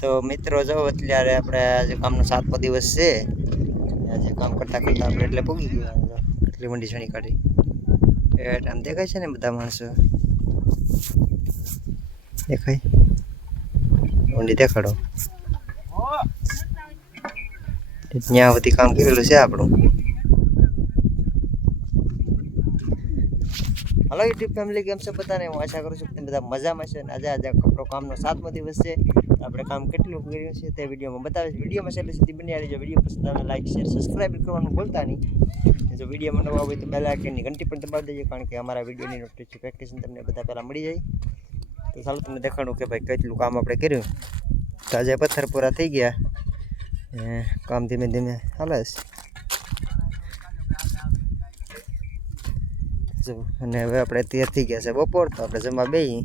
તો મિત્રો જો અત્યારે આપણે આજે કામનો 7મો દિવસ છે. આજે કામ કરતા કરતા આપણે એટલે પૂગી ગયા. કેટલી મંડી છણી કાઢી આમ દેખાય છે ને બધા માણસો દેખાય મંડી દેખાડો ત્યાં સુધી કામ કરેલું છે આપણું. હલો યુટ્યુબ ફેમિલી, કેમ છો બધાને? હું આશા કરું છું કે તમે બધા મજામાં છે. અને આજે કપરો કામનો 7મો દિવસ છે. આપણે કામ કેટલું કર્યું છે તે વિડીયોમાં બતાવીશ. વિડીયોમાં છેલ્લે સુધી બની રહેજો. વિડીયો પસંદ આવે લાઈક શેર સબસ્ક્રાઈબ કરવાનું ભૂલતા નહીં. જો વિડીયોમાં નવા હોય તો બેલ આઇકનની ઘંટી પણ દબાવી દેજો, કારણ કે અમારા વિડીયોની નોટિફિકેશન તમને બધા પહેલાં મળી જાય. તો ચાલો તમને દેખાડું કે ભાઈ કેટલું કામ આપણે કર્યું. તો આજે પથ્થર પૂરા થઈ ગયા. કામ ધીમે ધીમે હાલે છે. અને હવે આપણે તૈયાર થઈ ગયા છે બપોર, તો આપણે જમવા બેસી.